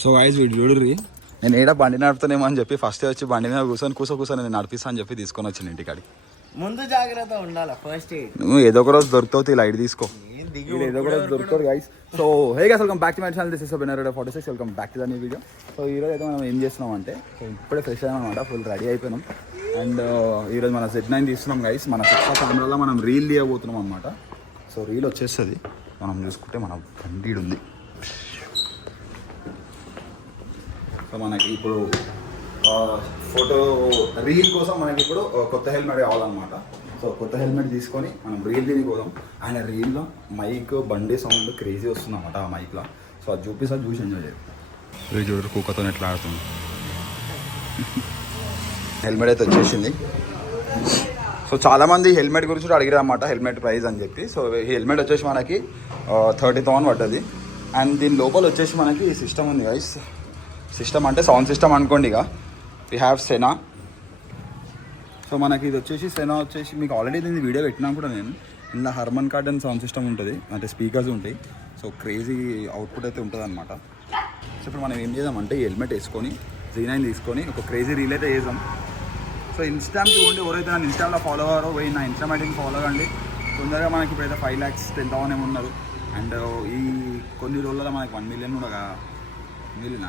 So guys వీడు చూడుర్రి, నేను ఏడా బండి నడుపుతానేమో అని చెప్పి ఫస్ట్ వచ్చి బండి మీద కూర్చొని నేను నడిపిస్తా అని చెప్పి తీసుకొని వచ్చిన ఇంటికాడికి. ముందు జాగ్రత్త ఉండాలి, ఫస్ట్ ఎయిడ్. నువ్వు ఏదో ఒక రోజు దొరుకుతావు, లైట్ తీసుకో, ఏదో ఒక రోజు దొరుకుతారు guys. So hey guys, welcome back to my channel. This is banner 46. Welcome back to the new video. So ఈరోజు అయితే మనం ఏం చేస్తున్నాం అంటే, ఇప్పుడే ఫ్రెష్ అయ్యాం అనమాట, ఫుల్ రెడీ అయిపోయినాం. అండ్ ఈరోజు మన Z9 తీస్తున్నాం గైస్. మన కొత్త కెమెరాలో మనం రీల్ తీయబోతున్నాం అనమాట. సో రీల్ వచ్చేస్తుంది, మనం చూసుకుంటే మన బండి ఉంది. సో మనకి ఇప్పుడు ఫోటో రీల్ కోసం మనకి ఇప్పుడు కొత్త హెల్మెట్ కావాలన్నమాట. సో కొత్త హెల్మెట్ తీసుకొని మనం రీల్ దీని కోసం, ఆయన రీల్లో మైక్ బండి సౌండ్ క్రేజీ వస్తుంది అన్నమాట ఆ మైక్లో. సో అది చూసి ఎంజాయ్ చేయాలి. చూడరు కుక్కతో ఎట్లా ఆడుతుంది. హెల్మెట్ అయితే వచ్చేసింది. సో చాలామంది హెల్మెట్ గురించి కూడా అడిగారు అన్నమాట, హెల్మెట్ ప్రైస్ అని చెప్పి. సో ఈ హెల్మెట్ వచ్చేసి మనకి 30,000 పడ్డది. అండ్ దీని లోపల వచ్చేసి మనకి సిస్టమ్ ఉంది గైస్. సిస్టమ్ అంటే సౌండ్ సిస్టమ్ అనుకోండి. ఇక వీ హ్యావ్ సెనా. సో మనకి ఇది వచ్చేసి సెనా వచ్చేసి మీకు ఆల్రెడీ దీన్ని వీడియో పెట్టినా కూడా నేను. ఇందులో హర్మన్ కార్డన్ సౌండ్ సిస్టమ్ ఉంటుంది, అంటే స్పీకర్స్ ఉంటాయి. సో క్రేజీ అవుట్పుట్ అయితే ఉంటుంది అనమాట. సో ఇప్పుడు మనం ఏం చేద్దామంటే ఈ హెల్మెట్ వేసుకొని Z9 తీసుకొని ఒక క్రేజీ రీల్ అయితే వేద్దాం. సో ఇన్స్టాగ్రామ్ చూడండి, ఎవరైతే నన్ను ఇన్స్టాగ్రామ్లో ఫాలో అవ్వారో పోయి నా ఇన్స్టాగ్రామ్ ఐడిని ఫాలో అవ్వండి. తొందరగా మనకి ఇప్పుడైతే 5,10,000 ఏమి ఉన్నారు. అండ్ ఈ కొన్ని రోజుల్లో మనకి 1 million కూడా మిగిలిన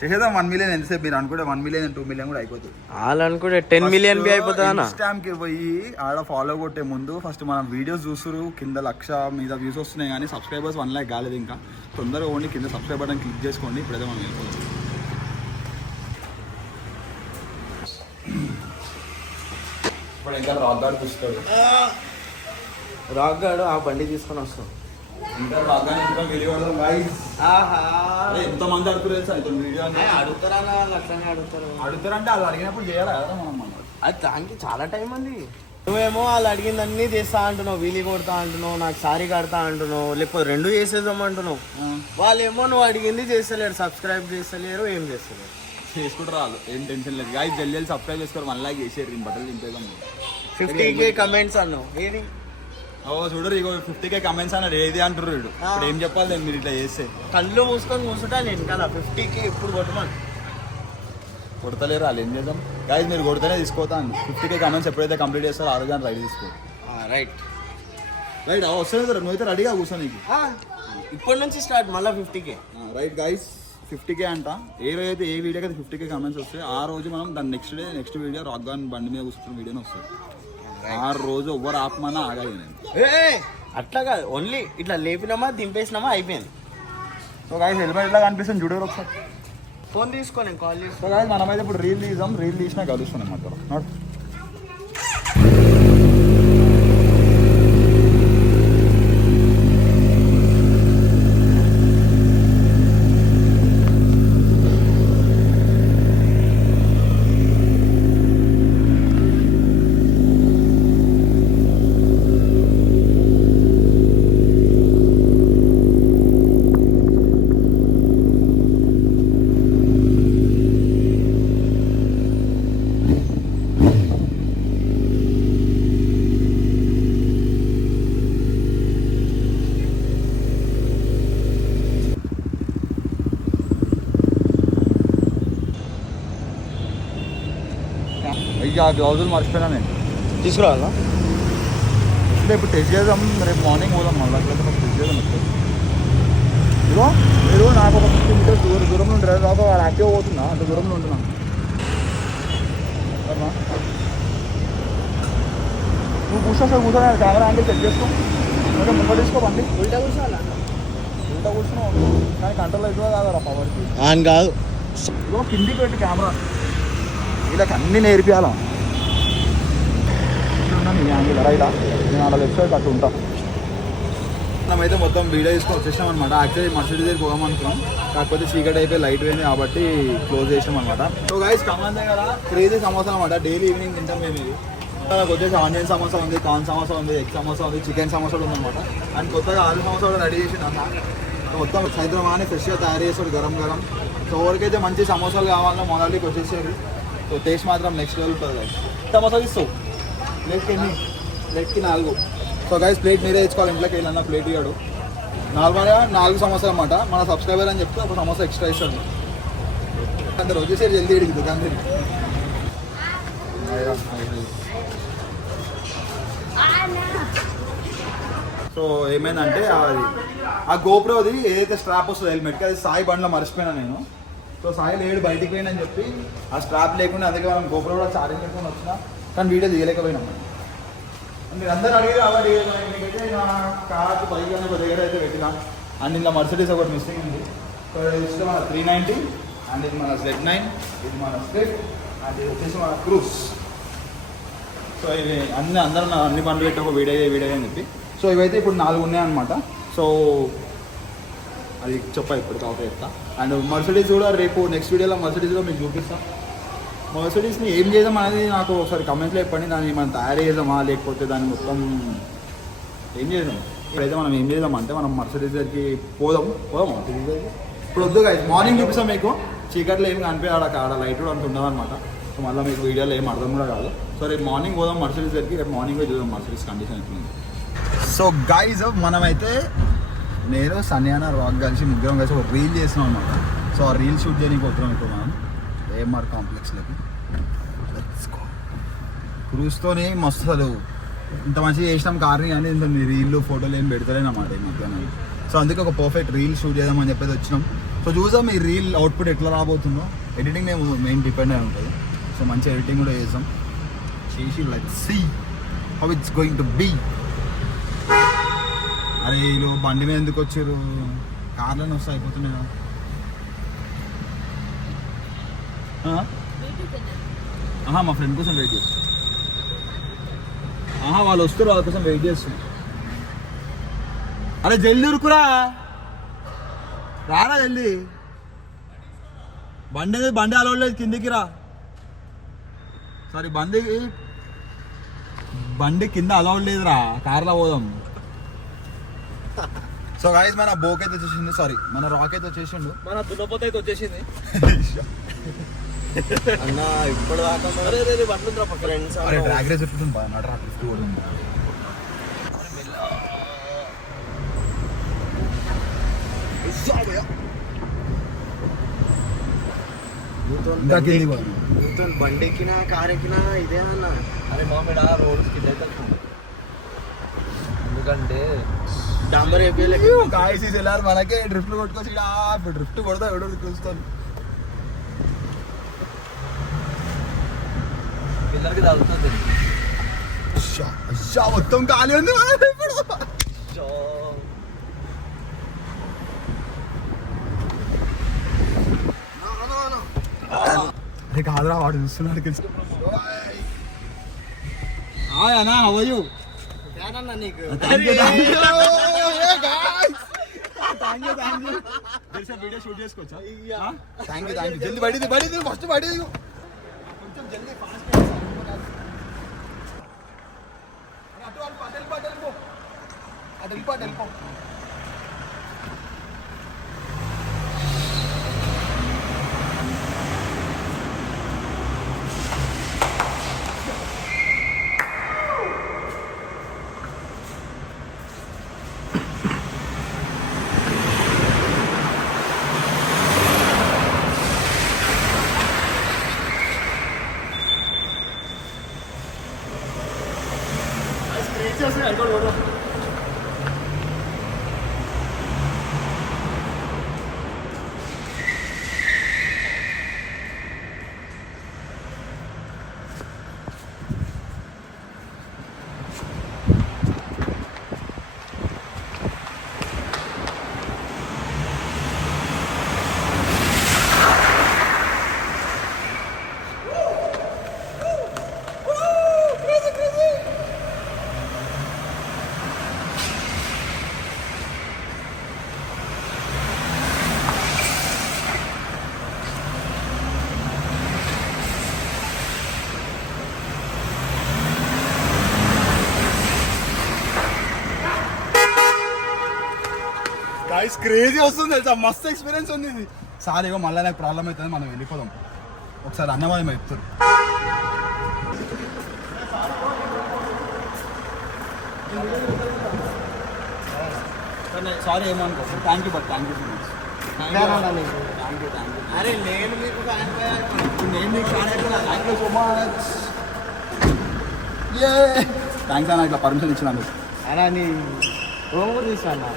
చేసేద్దాం. 1 million ఎంతసేపు మీరు అనుకుంటే 1 million 2 million కూడా అయిపోతుంది. వాళ్ళు అనుకుంటే 10 million బి అయిపోతుంది. ఇన్స్టాగ్రామ్కి పోయి ఆడ ఫాలో కొట్టే ముందు ఫస్ట్ మనం వీడియోస్ చూస్తున్నారు, కింద 1,00,000 మీద వ్యూస్ వస్తున్నాయి కానీ సబ్స్క్రైబర్స్ 1 lakh కాలేదు ఇంకా. తొందరగా ఓన్లీ కింద సబ్స్క్రైబ్ బటన్ క్లిక్ చేసుకోండి. ఇప్పుడైతే మనం వెళ్ళిపోతాం. ఇప్పుడు ఇంకా రాక్ గార్డ్ కూర్చుంటాడు. రాక్ గార్డ్ ఆ బండి తీసుకొని వస్తాం. ఇంకా రాక్ గార్డ్ ఇంకా వీడియో అడుగుతాం గైస్. ఎంతమంది అడుగుతారు వీడియో అంటే అడుగుతారంటే వాళ్ళు అడిగినప్పుడు చేయాలి కదా మనం. అది దానికి చాలా టైం ఉంది. నువ్వేమో వాళ్ళు అడిగిందన్నీ చేస్తా అంటున్నావు, వీలి కొడతా అంటున్నావు, నాకు సారీ కడతా అంటున్నావు, లేకపోతే 2 చేసేద్దాం అంటున్నావు. వాళ్ళేమో నువ్వు అడిగింది చేస్తలేరు, సబ్స్క్రైబ్ చేస్తలేరు, ఏం చేస్తలేరు. చేసుకుంటారు వాళ్ళు, ఏం టెన్షన్ లేదు గైస్. జల్దీ సబ్స్క్రైబ్ చేసుకోరు, 1 lakh చేసేరు. నేను బట్టలు దింపేదాం. 50K కమెంట్స్ అన్నావు, ఏది చూడరు. ఇగో 50K కమెంట్స్ అన్నాడు, ఏది అంటారు. ఇప్పుడు ఏం చెప్పాలి నేను, మీరు ఇట్లా చేస్తే కళ్ళు మూసుకొని కూర్చుంటా నేను కదా. 50K ఇప్పుడు కొట్టమని కొడతలేరు వాళ్ళు, ఏం చేద్దాం గైస్. మీరు కొడితేనే తీసుకోతాను. 50K కమెంట్స్ ఎప్పుడైతే కంప్లీట్ చేస్తారో ఆ రోజు రైట్ తీసుకో. రైట్ వస్తుంది సార్, నువ్వైతే రెడీగా కూర్చొని ఇప్పటి నుంచి స్టార్ట్ మళ్ళీ 50K. రైట్ గైస్, 50K అంట. ఏ రోజు అయితే ఏ వీడియోకి అయితే 50K కమెంట్స్ వస్తాయి ఆ రోజు మనం దాని నెక్స్ట్ వీడియో రాక్ గాన్ బండి మీద కూర్చున్న వీడియోని వస్తుంది. ఆ రోజు ఎవ్వరు ఆపమన్నా ఆగాలి నేను. అట్లా కాదు, ఓన్లీ ఇట్లా లేపినామా దింపేసినామా అయిపోయింది. సో గైస్ హెల్మెట్ ఎట్లా కనిపిస్తుంది చూడరు ఒకసారి. ఫోన్ తీసుకో, నేను కాల్ చేస్తాను. సో గైస్ మనమైతే ఇప్పుడు రీల్ తీసాం, రీల్ తీసినా కలుస్తున్నాం అన్నమాట. ఇక గ్లౌజులు మర్చిపోయినా నేను తీసుకురావాలా. అంటే ఇప్పుడు టెస్ట్ చేద్దాం, రేపు మార్నింగ్ పోదాం. మళ్ళీ అట్లయితే టెస్ట్ చేద్దాం. ఇదిగో మీరు నాకు ఒక 50 meters దూరంలో ఉంటారు కాబట్టి వాళ్ళు యాక్టివ్ పోతున్నా, అంత దూరంలో ఉంటున్నాను. నువ్వు కూర్చోసారి కూర్చొని కెమెరా యాంగిల్ చెక్ చేసుకో. ఓకే, ముందు తీసుకోమండి. ఉల్టా కూర్చోవాలా? ఉల్టా కూర్చున్నావు కానీ కంట్రోల్ అవుతుందా కాదా పవర్కి? అని కాదు, ఇదిగో కిందికి పెట్టి కెమెరా వీళ్ళకి అన్నీ నేర్పియాలా. నీ యాంగిల్ రైటా, నేను అలా లెఫ్ట్ సైడ్ అట్టు ఉంటా. మనమైతే మొత్తం వీడియో తీసుకొని వచ్చేసాం అనమాట. యాక్చువల్లీ మర్సిడీస్ దగ్గర పోదాం అనుకున్నాం, కాకపోతే చీకటి అయిపోయి లైట్ పోయింది కాబట్టి క్లోజ్ చేసాం అనమాట. సో గైస్ కమాందే కదా క్రేజీ సమోసా అనమాట. డైలీ ఈవినింగ్ తింటాం మేము. ఇది నాకు వచ్చేసి ఆనియన్ సమోసా ఉంది, కార్న్ సమోసా ఉంది, ఎగ్ సమోసా ఉంది, చికెన్ సమోసా ఉందన్నమాట. అండ్ కొత్తగా ఆలు సమోసా కూడా రెడీ చేసింది అన్న. మొత్తం సాయంత్రం అని ఫ్రెష్గా తయారు చేస్తాడు గరం గరం. సో ఎవరికైతే మంచి సమోసాలు కావాలన్నా మొదటికి వచ్చేసేది. సో టేస్ట్ మాత్రం నెక్స్ట్ లెవెల్ ఉంటుంది. సమోసా ఇస్తావు ప్లేట్కి 4. సో గైస్ ప్లేట్ మీరే తెచ్చుకోవాలి, ఇంట్లోకి వెళ్ళిన ప్లేట్ ఇవ్వడు. నార్మల్గా 4 సమోసా అన్నమాట. మన సబ్స్క్రైబర్ అని చెప్తే ఒక సమోసా ఎక్స్ట్రా ఇస్తాడు. అందరు వచ్చేసరి జల్దీ ఇడికి దుకాణం తిరిగి. సో ఏమైందంటే అది ఆ గోప్రోది ఏదైతే స్ట్రాప్ వస్తుందో హెల్మెట్కి అది సాయి బండ్లో మర్చిపోయినా నేను. సో సాయి లేడు బయటికి పోయినని చెప్పి ఆ స్ట్రాప్ లేకుండా అందుకే మనం గోప్రో కూడా ఛార్జింగ్ చేసుకొని వచ్చినా కానీ వీడియో తీయలేకపోయినాం. మీరు అందరూ అడిగారు కాబట్టి మీకైతే నా కార్ బైక్ అనే ఒక దగ్గర అయితే పెట్టినా. అండ్ ఇందులో మర్సిడీస్ ఒకటి మిస్సింగ్ ఉంది. సో ఇది మన 390 అండ్ ఇది మన Z9, ఇది మన స్విఫ్ట్ అండ్ ఇది వచ్చేసి మన క్రూజ్. సో ఇవి అందరూ అన్ని బండ్లు పెట్టి ఒక వీడియో అని చెప్పి. సో ఇవైతే ఇప్పుడు 4 ఉన్నాయన్నమాట. సో అది చెప్పా ఇప్పుడు కాకపోతే చెప్తా. అండ్ మర్సిడీస్ కూడా రేపు నెక్స్ట్ వీడియోలో మర్సిడీస్లో మీకు చూపిస్తాను. మర్సిడీస్ని ఏం చేద్దాం అనేది నాకు ఒకసారి కమెంట్స్లో చెప్పండి. దాన్ని మనం తయారు చేద్దామా లేకపోతే దాన్ని మొత్తం ఏం చేద్దాం. ఇప్పుడైతే మనం ఏం చేద్దాం అంటే మనం మర్సిడీస్ దగ్గరికి పోదామా ఇప్పుడు వద్దు కదా. మార్నింగ్ చూపిస్తాం మీకు. చీకట్లో ఏం కనిపించాడు ఆడ లైట్ కూడా అంత ఉండదన్నమాట. సో మళ్ళీ మీకు వీడియోలో ఏం అర్థం కూడా కాదు. సో రేపు మార్నింగ్ పోదాం మర్సిడీస్ దగ్గరికి. రేపు మార్నింగ్ చూద్దాం మర్సిడీస్ కండిషన్ ఎట్లుంది. సో గైజ్ మనమైతే నేను సన్యానా రాక్ కలిసి ముగ్గురం కలిసి ఒక రీల్ చేస్తున్నాం అనమాట. సో ఆ రీల్ షూట్ చేయడానికి పోతున్నాం ఇప్పుడు మనం ఏఎంఆర్ కాంప్లెక్స్లోకి. క్రూజ్తోనే మస్తు అసలు ఇంత మంచిగా చేసినాం కార్ని కానీ ఇంత రీళ్ళు ఫోటోలు ఏం పెడతలేనమాట ఈ మధ్యాహ్నం. సో అందుకే ఒక పర్ఫెక్ట్ రీల్ షూట్ చేద్దామని చెప్పేసి వచ్చినాం. సో చూద్దాం ఈ రీల్ అవుట్పుట్ ఎట్లా రాబోతుందో. ఎడిటింగ్ మేము మెయిన్ డిపెండ్ అయి ఉంటుంది. సో మంచి ఎడిటింగ్ కూడా చేద్దాం చేసి let's see how it's going to be. అరే వీళ్ళు బండి మీద ఎందుకు వచ్చారు? కార్లోనే వస్తే అయిపోతున్నాయి కదా. మా ఫ్రెండ్ కోసం వెయిట్ చేస్తాను. వాళ్ళు వస్తారు వాళ్ళ కోసం వెయిట్ చేస్తాను. అరే జల్దీ ఉరుకురా రారా జల్దీ. బండి అలవలేదు కిందికి రా. సారీ బండి కింద అలౌడ్ లేదురా. కార్లో పోదాం. సో గాయస్ మన బోక్ అయితే వచ్చేసింది. సారీ మన రాక్ అయితే వచ్చేసిండు. మన దున్నపోత అయితే వచ్చేసింది అన్న. ఇప్పుడు దాకా ఫ్రెండ్స్ డ్రాగ్ రేస్ ఎట్లుంటుంది బాగా నడరా. బండి ఎక్కినా కార్ ఎక్కినా ఇదే అన్న. అరే మామిడ రోడ్ స్కిడ్ అయితే ఎందుకంటే డాంబర్ గాయస్ వెళ్ళారు మనకే డ్రిఫ్ట్ కొట్టుకొచ్చి డ్రిఫ్ట్ కొడతా ఎవడో చూస్తాను. పిల్లలకి తగ్గుతుంది మొత్తం ఖాళీ ఉంది ఇప్పుడు. కాదురా వాడు చూస్తున్నాడు. అన్నా హౌ ఆర్ యు? నీకు వీడియో షూట్ చేసుకోవచ్చా? థ్యాంక్ యూ జల్దీ బడి ఫస్ట్ బడి కొంచెం జల్దీ ఫాస్ట్. అటు వెళ్ళిపో. గాయ్స్ క్రేజీ వస్తుంది తెలుసా. మస్తు ఎక్స్పీరియన్స్ ఉంది ఇది. సార్ ఇగో మళ్ళీ నాకు ప్రాబ్లం అవుతుంది, మనం వెళ్ళిపోదాం. ఒకసారి అన్నమయ్య చెప్తారు. సారీ ఏమనుకో thank you but thank you so much నీకు అరే నేను మీకు ఫ్యాన్ నేను మీకు thank you so much thanks అన్న ఇట్లా పర్మిషన్ ఇచ్చినందుకు. అలా నీ హోమ్ కూడా తీసాను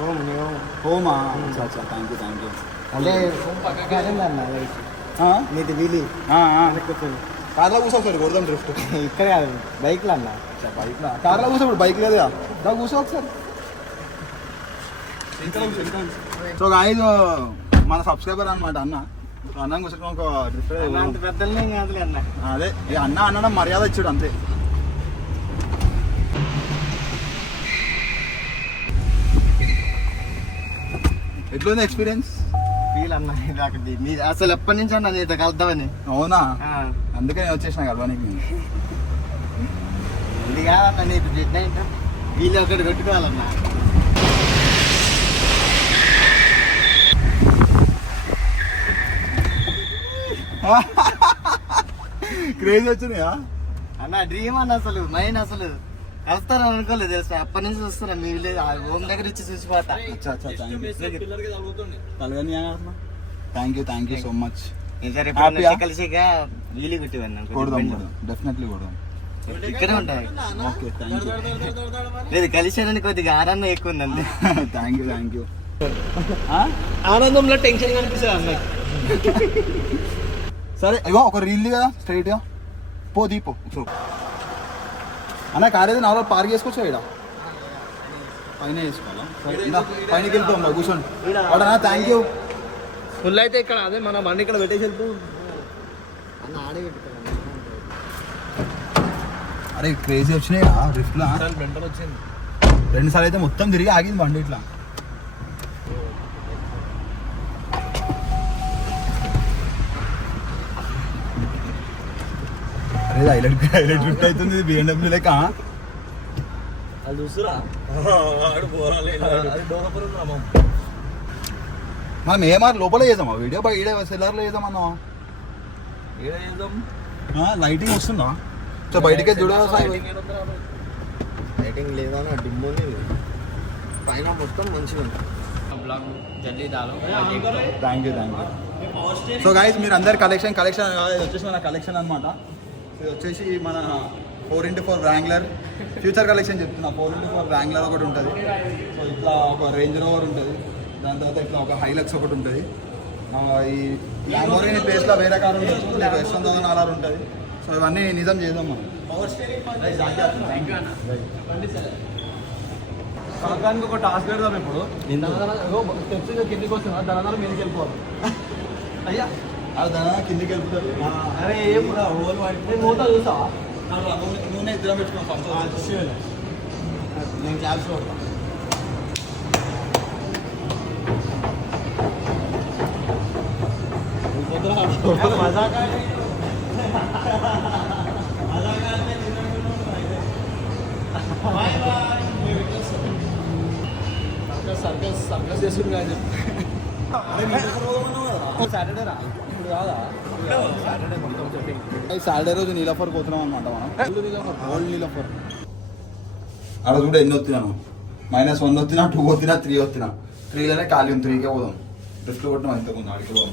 హోమ్ నీ హోమ్ హోమా అచ్చా థ్యాంక్ యూ థ్యాంక్ యూ. అంటే పక్కకి అన్న లైక్ నీది వీలి కార్లో కూర్చో ఒకసారి కొడదాం డ్రిఫ్ట్. ఇక్కడ కాదు బైక్లో అన్న బైక్లో కార్లో కూర్చో ఇప్పుడు బైక్ లేదా దా కూర్చో ఒకసారి. సో గాయస్ మన సబ్స్క్రైబర్ అనమాట అన్న అన్నం కూర్చొని ఒక డ్రిఫ్ట్ అంత పెద్దలనే కాదులే అన్న. అదే ఇక అన్న అన్నడం మర్యాద ఇచ్చాడు అంతే. ఎట్లుంది ఎక్స్పీరియన్స్? ఫీల్ అన్న నాకు నీ అసలు ఎప్పటి నుంచి అన్న నీతో కలుద్దామని. అవునా? అందుకే నేను వచ్చేసిన కలవానికి. ఇది కాదన్న నీకు వీళ్ళు ఒకటి పెట్టుకోవాలన్నా. క్రేజ్ వచ్చినాయా అన్న డ్రీమ్ అన్న అసలు మైండ్ అసలు కలుస్తారని అనుకోలేదు తెలుసు. అప్పటి నుంచి చూస్తున్నా మీ విలేజ్ హోమ్ దగ్గర ఇచ్చి చూసిపోతా. Thank you so much. కలిసిక వీలు కొట్టివన్నా డెఫినెట్లీ కొడదాం. ఇక్కడే ఉంటాయి. Okay thank you. లేదు కలిసానని కొద్దిగా ఆనందం ఎక్కువ ఉందండి. Thank you. ఆనందంలో టెన్షన్ కనిపిస్తుంది అన్న. సరే ఇగో ఒక రీల్ కదా స్ట్రైట్గా పో దీపో అన్న కార్ ఏదో నాలుగు పార్క్ చేసుకోవచ్చు ఇక్కడ పైన వేసుకోవాలా? పైనకి వెళ్తాం కూర్చోండి. వాడనా థ్యాంక్ యూ. ఫుల్ అయితే ఇక్కడ అదే మన బండి ఇక్కడ పెట్టేసి వెళ్తూ అన్న ఆడే పెట్టుకోవాలి. అరే క్రేజీ వచ్చినాయి రిఫ్ట్లా వచ్చింది 2 సార్లు అయితే మొత్తం తిరిగి ఆగింది బండి ఇట్లా. అరే హైలైట్ రిఫ్ట్ అవుతుంది బిఎండబ్ల్యూ లెక్క. అది చూస్తురా మనం ఏమారు లోపల చేద్దామా వీడియో ఈడే సెల్లర్లో చేద్దామన్నా? లైటింగ్ వస్తుందా? సో బయటికి చూడాలి. లైటింగ్ లేదా డిమ్ ఉంది పైన మొత్తం మంచిగా ఉంది. Thank you. సో గైస్ మీరు అందరు కలెక్షన్ వచ్చేసి మన కలెక్షన్ అనమాట. ఇది వచ్చేసి మన 4x4 వ్రాంగ్లర్ ఫ్యూచర్ కలెక్షన్ చెప్తున్నా. 4x4 వ్రాంగ్లర్ ఒకటి ఉంటుంది. సో ఇట్లా ఒక రేంజ్ రోవర్ ఉంటుంది. దాని తర్వాత ఇట్లా ఒక హైలక్స్ ఒకటి ఉంటుంది. ఈ ల్యాంబోర్గిని ప్లేస్లో వేరే కార్ ఉండొచ్చు, లేక S1000 ఉంటుంది. సో ఇవన్నీ నిజం చేద్దాం మనం. సంవత్సరానికి ఒక టాస్క్ పెడదాం. ఇప్పుడు కిందికి వస్తున్నా దాని మీదకి వెళ్ళిపోవాలి. అయ్యా అది దాని కిందికి వెళ్తారు. అరే ఏం హోల్ వాడి మూత చూసా నూనె ఇద్దరం పెట్టుకున్నాం. నేను క్లాస్ కొడతాను. సర్కస్ చేస్తుంది కానీ సాటర్డే రా ఇప్పుడు కాదా? సాటర్డే రోజు నీలఫర్ పోతున్నాం అనమాట మనం. ఓల్డ్ నీలఫర్ అక్కడ కూడా ఎన్ని వస్తున్నాను -1 వచ్చినా 2 వచ్చినా 3 వచ్చినా 3లోనే ఖాళీ 3కే పోదాం. డ్రిఫ్ట్ కొట్టినాం ఇంతకుముందు అడిగి పోదాం.